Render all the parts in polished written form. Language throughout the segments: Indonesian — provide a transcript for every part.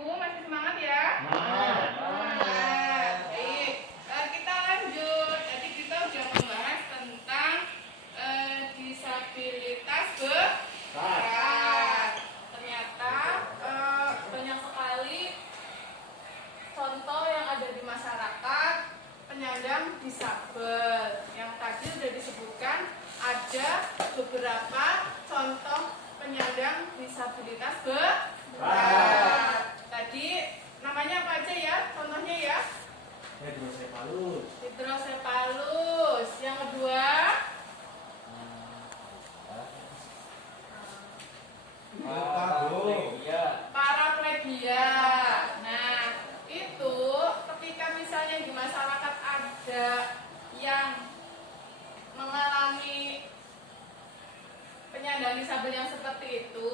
Ibu masih semangat ya? Baik. Kita lanjut. Jadi kita sudah membahas tentang disabilitas berat. Ternyata banyak sekali contoh yang ada di masyarakat penyandang disabel. Yang tadi sudah disebutkan ada beberapa contoh penyandang disabilitas berat. Tadi namanya apa aja ya? Contohnya ya? Hidrosefalus. Yang kedua? Paraplegia. Nah, itu ketika misalnya di masyarakat ada yang mengalami penyandang disabel yang seperti itu,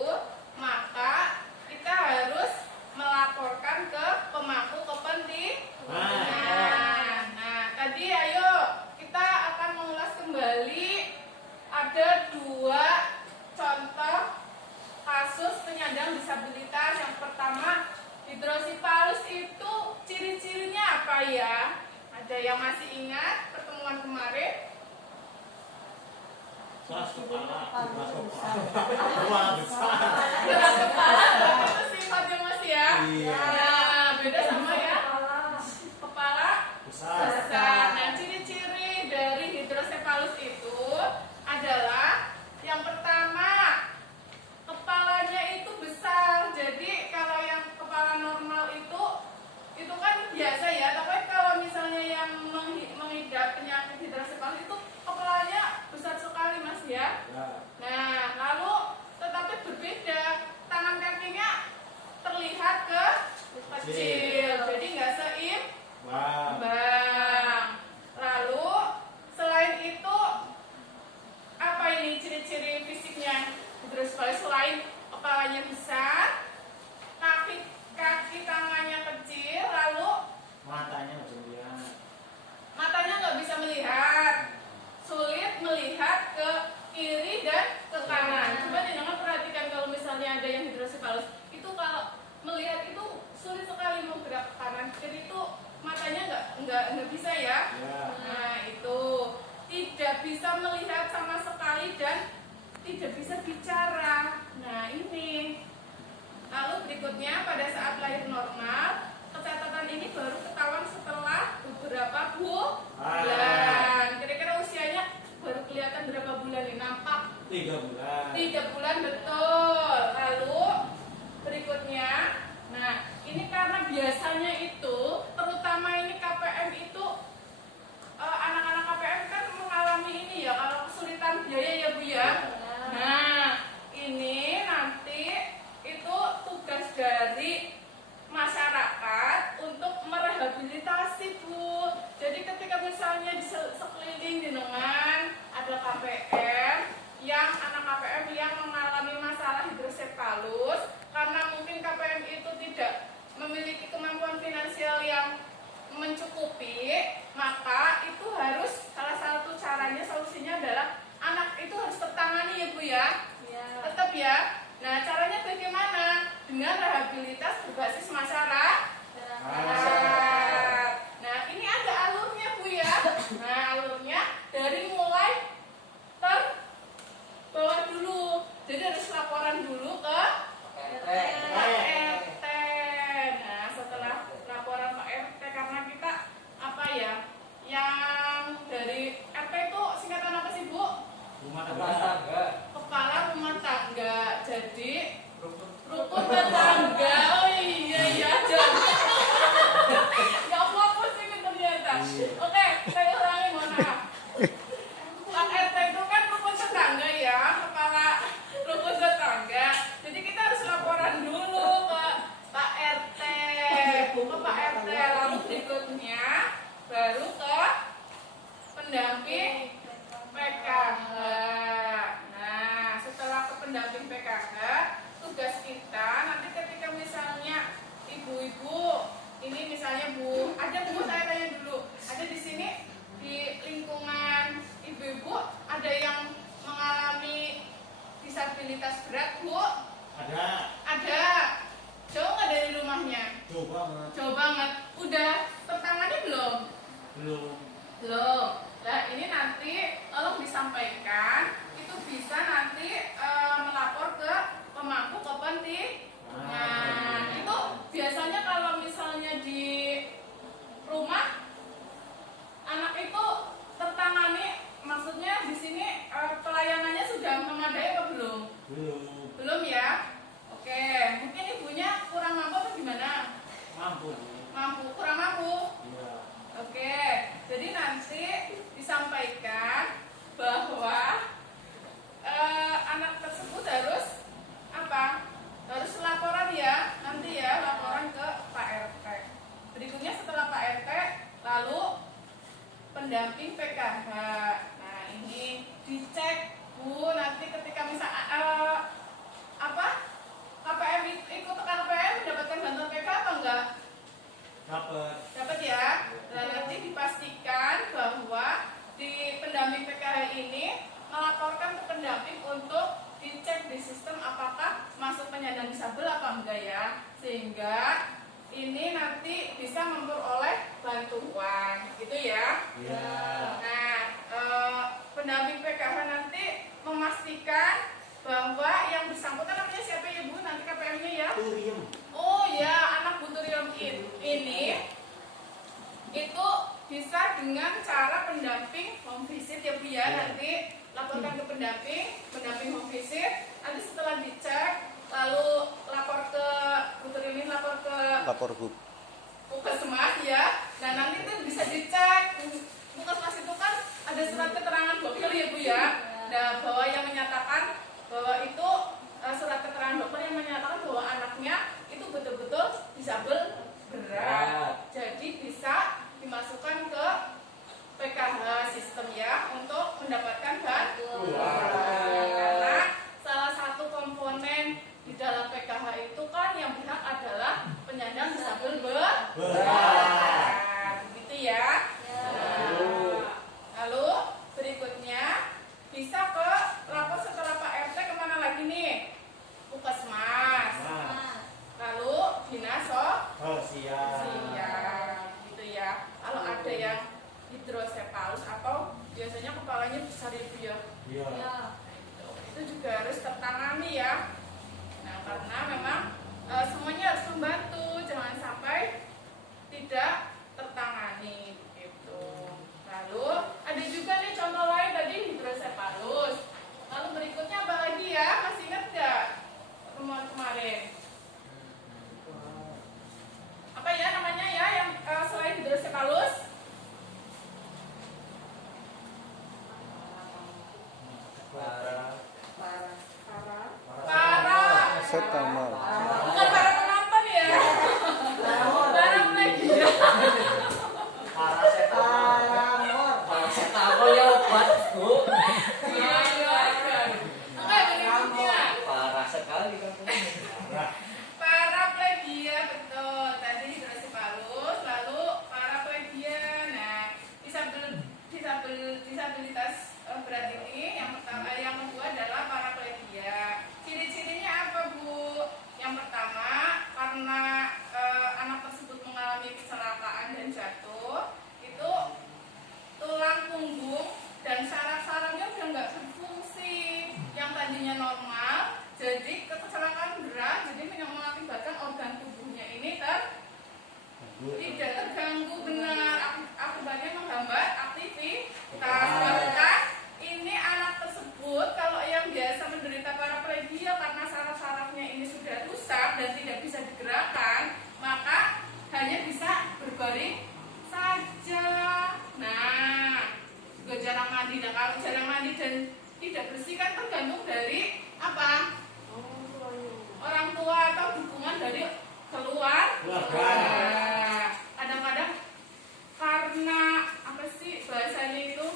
maka kita harus melaporkan ke pemangku kepentingan. Nah, tadi ayo kita akan mengulas kembali ada dua contoh kasus penyandang disabilitas. Yang pertama, hidrosefalus itu ciri-cirinya apa ya? Ada yang masih ingat pertemuan kemarin? Keras kepala itu sifatnya Mas ya? Iya. Nah, beda sama ya? Kepala besar. Nah, ciri-ciri dari hidrosefalus itu adalah yang pertama, kepalanya itu besar. Jadi kalau yang kepala normal itu kan biasa ya, tapi kalau misalnya yang mengidap penyakit hidrosefalus itu kepalanya besar sekali Mas ya. Nah, lalu tetapi berbeda, tangan kakinya terlihat kecil, jadi nggak seimbang. Lalu selain itu apa ini ciri-ciri fisiknya hidrosefalus? Selain kepalanya besar, kaki tangannya kecil, lalu matanya nggak bisa melihat, sulit melihat ke kiri dan ke kanan. Coba dengan perhatikan kalau misalnya ada yang hidrosefalus itu kalau melihat itu sulit sekali mau gerak ke kanan kiri, itu matanya nggak bisa ya. Nah, itu tidak bisa melihat sama sekali dan tidak bisa bicara. Nah, ini. Lalu berikutnya pada saat lahir normal, catatan ini baru ketahuan setelah beberapa bulan. Kira-kira usianya baru kelihatan berapa bulan nih? Nampak 3 bulan betul. Lalu berikutnya, nah ini karena biasanya itu, terutama ini KPM itu, anak-anak KPM kan mengalami ini ya, kalau kesulitan biaya ya Bu ya. Nah, ini nanti itu tugas dari masyarakat untuk merehabilitasi Bu. Jadi ketika misalnya di sekeliling jenengan ada KPM anak KPM yang mengalami masalah hidrosefalus, karena mungkin KPM itu tidak memiliki kemampuan finansial yang mencukupi, maka itu harus salah satu caranya, solusinya adalah anak itu harus tertangani ya Bu ya. Tetap ya. Nah, caranya bagaimana? Dengan rehabilitas berbasis masyarakat. Nah, ini ada alurnya Bu ya. Nah, alurnya dari mulai terbawah dulu. Jadi harus laporan dulu ke RT. Nah, setelah laporan Pak RT, karena kita apa ya, yang dari RT itu singkatan apa sih Bu? Kepala rumah tangga. Jadi rukun tetangga. Oh iya aja. banget. Jauh banget. Udah tertangani belum? Belum. Belum. Nah ini nanti tolong disampaikan. Itu bisa nanti melapor ke pemangku kepentingan. Itu biasanya kalau misalnya di rumah anak itu tertangani, maksudnya di sini pelayanannya sudah memadai apa belum? Belum. Belum ya? Oke, mungkin ibunya kurang mampu atau gimana? Mampu. Mampu, kurang mampu. Iya. Oke, jadi nanti disampaikan bahwa anak tersebut harus apa? Harus laporan ya, nanti ya laporan ke Pak RT. Berikutnya setelah Pak RT, lalu pendamping PKH. Nah ini dicek Bu, nanti ketika misal apa KPM ikut KPM mendapatkan bantuan PKH apa enggak? Dapat ya. Nah nanti dipastikan bahwa di pendamping PKH ini melaporkan ke pendamping untuk dicek di sistem apakah masuk penyandang disabel apa enggak ya, sehingga ini nanti bisa memperoleh bantuan gitu ya. Iya. Nah pendamping PKH nanti memastikan bahwa yang bersangkutan namanya siapa ya Bu, nanti KPM-nya ya. Turium. Oh ya, anak Bu Turium ini itu bisa dengan cara pendamping home visit ya Bu ya. Nanti laporkan ke pendamping home visit. Nanti setelah dicek, lalu lapor ke Bu Turium, lapor ke Puskesmas ya. Nah nanti itu bisa dicek. Puskesmas itu kan ada surat keterangan dokter ya Bu ya. Nah bahwa yang menyatakan bahwa itu surat keterangan dokter yang menyatakan bahwa anaknya itu betul-betul disabel berat. Jadi bisa dimasukkan ke PKH sistem ya untuk mendapatkan bantuan. Karena salah satu komponen di dalam PKH itu kan yang berhak adalah penyandang disabel berat. Begitu ya. Lalu berikutnya bisa ke lapor setelah Pak RT kemana lagi nih? Puskesmas. Lalu dinas sosial. Gitu ya. Kalau ada yang hidrosepalus atau biasanya kepalanya besar ibu ya. Iya. Nah, itu juga harus tertangani ya. Nah karena memang semuanya harus membantu, jangan sampai tidak tertangani gitu. Lalu ada juga nih contoh lain tadi hidrosepalus. Lalu berikutnya apa lagi ya? Masih ingat nggak pertemuan kemarin? Apa ya namanya ya yang selain hidrosepalus? Para Paracetamol. bukan para penonton ya. Para plagia. Paracetamol ya obat, Bu. Iya iya. Oke berikutnya. Parah sekali kan. Paraplegia betul. Tadi hidrosepalus, lalu paraplegia. Nah, disabilitas berat ini yang pertama, yang kedua adalah paraplegia. Ciri-cirinya apa Bu? Yang pertama karena anak tersebut mengalami kecelakaan dan jatuh, itu tulang punggung dan saraf-sarafnya udah nggak berfungsi. Yang tadinya normal jadi kecelakaan berat, jadi mengakibatkan organ tubuhnya ini tidak terganggu benar, akibatnya menghambat aktivitas. Bahkan ini anak tersebut kalau yang biasa menderita paraplegia karena saraf-sarafnya ini sudah rusak dan tidak bisa digerakkan, maka hanya bisa berbaring saja. Nah, juga jarang mandi. Nah, kalau jarang mandi dan tidak bersih kan tergantung dari apa? Orang tua atau dukungan dari keluarga. Nah, kadang-kadang karena apa sih bahasanya itu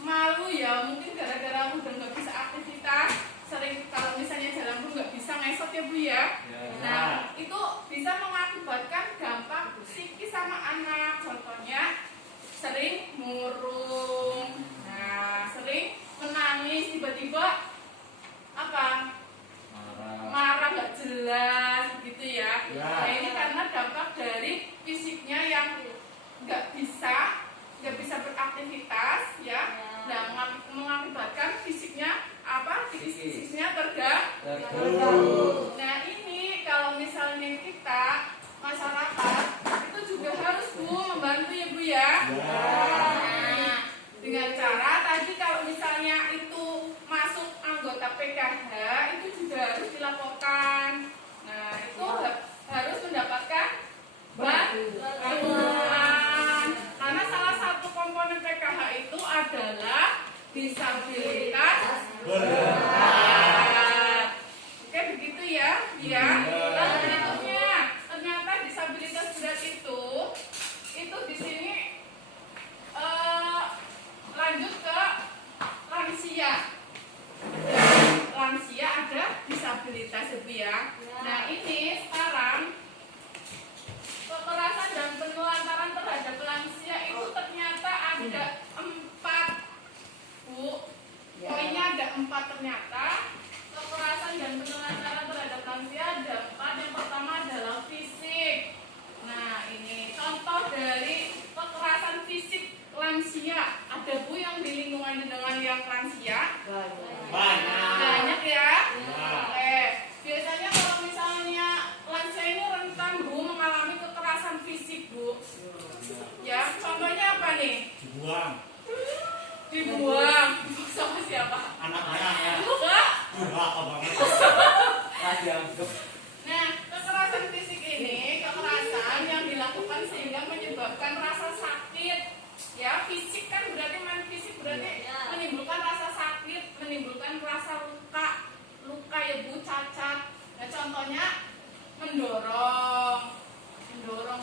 malu ya, mungkin gara-gara udah nggak bisa aktivitas, sering kalau misalnya jalan pun nggak bisa ngesot ya Bu ya. Nah itu bisa mengakibatkan dampak psikis sama anak, contohnya sering murung, nah sering menangis tiba-tiba apa marah nggak jelas misalnya kita masyarakat itu juga harus Bu membantu ya Bu ya. Nah, dengan cara tadi kalau misalnya itu masuk anggota PKH itu juga harus dilaporkan. Nah, itu harus mendapatkan bantuan. Karena salah satu komponen PKH itu adalah disabilitas berat. Oke, begitu ya. Ya. Lalu berikutnya, ternyata disabilitas berat itu di sini lanjut ke lansia. Lansia ada disabilitas itu ya. Nah, ini sekarang kekerasan dan penelantaran terhadap lansia itu ternyata ada 4 Bu. Poinnya ada 4 ternyata. Kekerasan dan penelantaran terhadap lansia ada 4. Yang pertama adalah fisik. Nah, ini contoh dari kekerasan fisik lansia. Ada Bu yang di lingkungan dengan yang lansia? Banyak ya? Oke. Biasanya kalau misalnya lansia ini rentan Bu mengalami kekerasan fisik Bu. Ya, contohnya apa nih? Dibuang sama siapa? Anak-anaknya. Enggak. Durhaka banget. Nah, kekerasan fisik ini kekerasan yang dilakukan sehingga menyebabkan rasa sakit. Ya, fisik kan berarti fisik berarti menimbulkan rasa sakit, menimbulkan rasa luka ya Bu, cacat. Nah, contohnya mendorong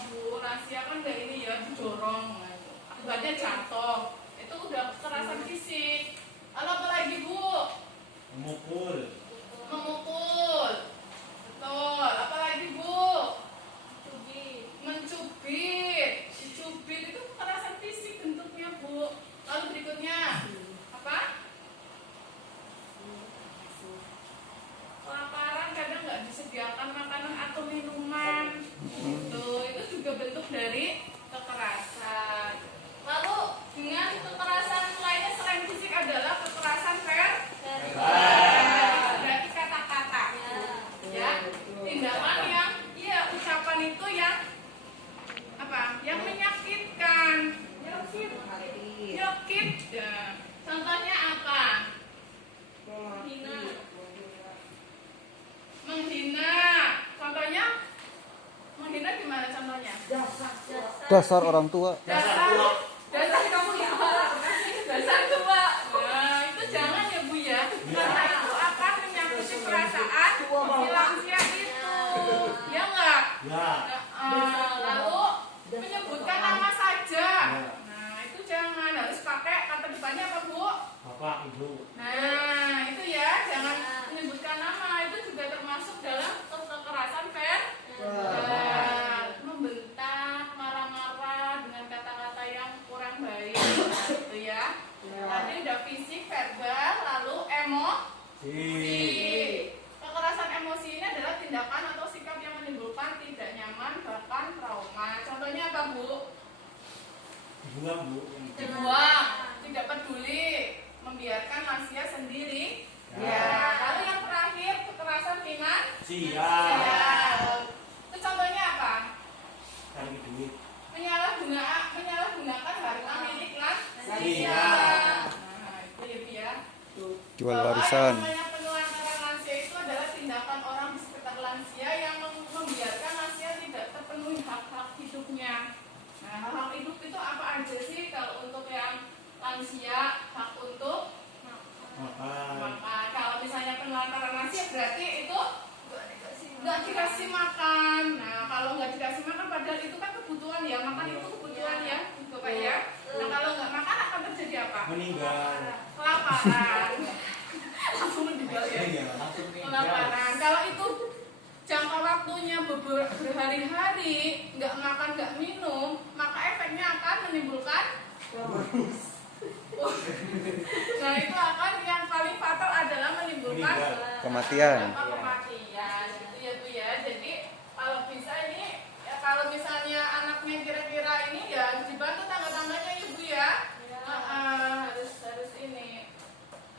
Bu, lansia kan dari ini ya didorong, akibatnya jatuh. Itu udah kekerasan fisik. Lalu apa lagi Bu? Memukul. Betul. Apa lagi Bu? Mencubit. Dicubit itu kekerasan fisik bentuknya Bu. Lalu berikutnya apa? Kelaparan, kadang nggak disediakan makanan atau minuman. Itu juga bentuk dari kekerasan. Lalu dengan kekerasan lainnya selain fisik adalah kekerasan berarti kata-kata. Ya, tindakan yang ucapan itu yang apa? Yang menyakitkan. Nyakit. Ya. Contohnya apa? Menghina. Contohnya menghina gimana contohnya? Dasar orang tua. Dasar kamu ya. Dasar tua. Nah, itu jangan ya Bu ya. Karena itu akan menyakiti perasaan si lansia itu. Ya enggak? Ya. Lalu menyebutkan nama saja. Nah, itu jangan, harus pakai kata depannya apa Bu? Bapak, Ibu. Nah, itu ya, jangan menyebutkan nama. Itu juga termasuk dalam kekerasan membentak, marah-marah dengan kata-kata yang kurang baik, gitu ya. Tadi udah fisik, verbal, lalu emosi. Kekerasan emosi ini adalah tindakan atau sikap yang menimbulkan tidak nyaman bahkan trauma. Contohnya apa Bu? Dibuang Bu. Dibuang, tidak peduli, membiarkan lansia sendiri. Ya. Lalu yang terakhir kekerasan finansial. Itu contohnya apa? Cari duit. Menyalahgunakan harta milik lansia. Nah, itu ya Bu ya. Jual Bahwa warisan. yang namanya penelantaran lansia itu adalah tindakan orang di sekitar lansia yang membiarkan lansia tidak terpenuhi hak-hak hidupnya. Nah, hak-hak hidup itu apa aja sih? Kalau untuk yang lansia, hak untuk makan. Kalau misalnya penelantaran lansia berarti itu nggak dikasih makan. Nah, kalau nggak dikasih makan padahal itu kan kebutuhan ya, makan itu kebutuhan ya, Bapak ya. Nah, kalau nggak makan akan terjadi apa? Meninggal. Kelaparan. Langsung meninggal ya. Kelaparan. Kalau itu jangka waktunya berhari-hari nggak makan nggak minum, maka efeknya akan menimbulkan nah itu akan yang paling fatal adalah menimbulkan Kematian. kematian gitu ya Bu ya. Jadi kalau bisa ini ya, kalau misalnya anaknya kira-kira ini ya dibantu tangga-tangganya ya Bu ya. Harus ini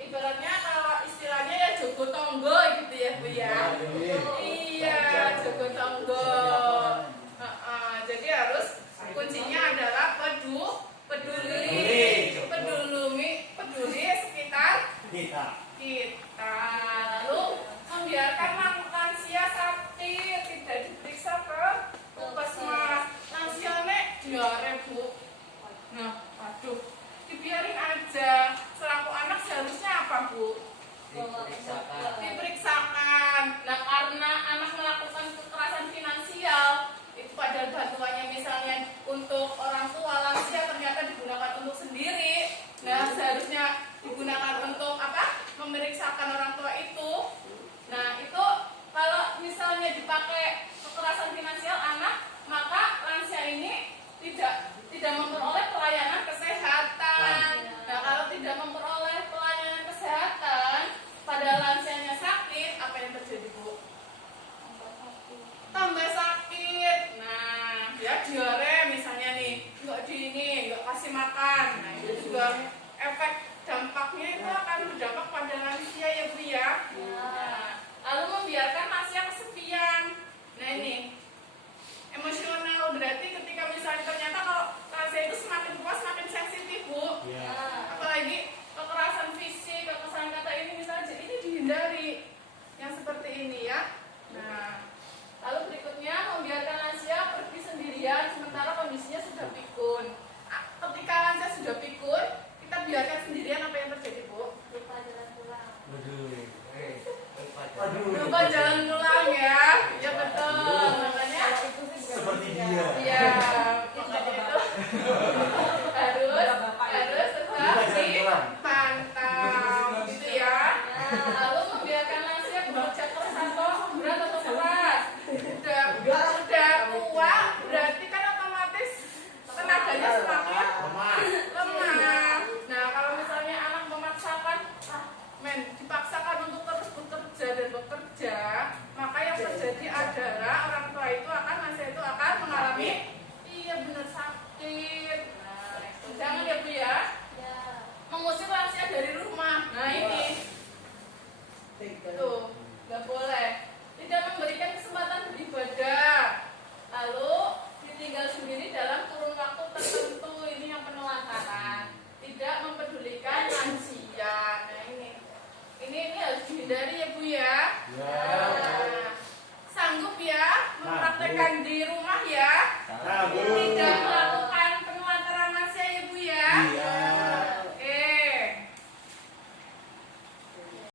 ibaratnya kalau istilahnya ya jogo tonggo gitu ya Bu ya. Iya, jogo tonggo. enggak. Jadi harus kuncinya adalah peduli sekitar Kita. kita. Lalu membiarkan lansia sakit tidak diperiksa ke puskesmas. Lansia nek diare Bu. Nah, aduh, dibiarin aja. Selaku anak seharusnya apa Bu? Diperiksakan. Nah, karena anak melakukan kekerasan finansial, itu padahal bantuannya misalnya untuk orang tua lansia ternyata digunakan untuk sendiri. Nah, seharusnya digunakan untuk apa? Memeriksakan orang tua itu. Nah, itu kalau misalnya dipakai kekerasan finansial anak, maka lansia ini tidak memperoleh pelayanan kesehatan. Nah, kalau tidak memperoleh pelayanan kesehatan, pada lansianya sakit, apa yang terjadi Bu? Tambah sakit. Nah, ya diare misalnya nih, nggak kasih makan. Nah, itu juga efek dampaknya itu akan berdampak pada lansia ya Bu ya. Nah, lalu membiarkan lansia kesepian. Nah ini emosional, berarti ketika misalnya ternyata kalau lansia itu semakin tua semakin sensitif Bu. Ya. Apalagi kekerasan fisik, kekerasan kata ini misalnya ini dihindari yang seperti ini ya. Nah, lalu berikutnya membiarkan lansia pergi sendirian sementara kondisinya sudah pikun. Ketika lansia sudah pikun, kita biarkan sendirian, apa yang terjadi Bu? Waduh. Lupa jalan pulang ya. Ya betul. Makanya Seperti dia. ya kita itu harus tetap dipantau gitu ya. Lalu membiarkan lansia bekerja keras atau berat atau keras. Udah tua berarti kan otomatis tenaganya semakin lemah. Nah, kalau misalnya anak memaksakan dipaksakan untuk terus bekerja dan bekerja, maka yang terjadi adalah orang tua itu lansia itu akan mengalami benar sakit. Nah, jangan ya Bu ya. Mengusir lansia dari rumah. Nah ini tuh nggak boleh. Tidak memberikan kesempatan beribadah. Lalu ditinggal sendiri dalam kurun waktu tertentu. Ini yang penelantaran. Tidak mempedulikan lansia. Nah ini harus dihindari ya Bu ya. Nah, sanggup ya mempraktekkan di rumah ya. Sanggup.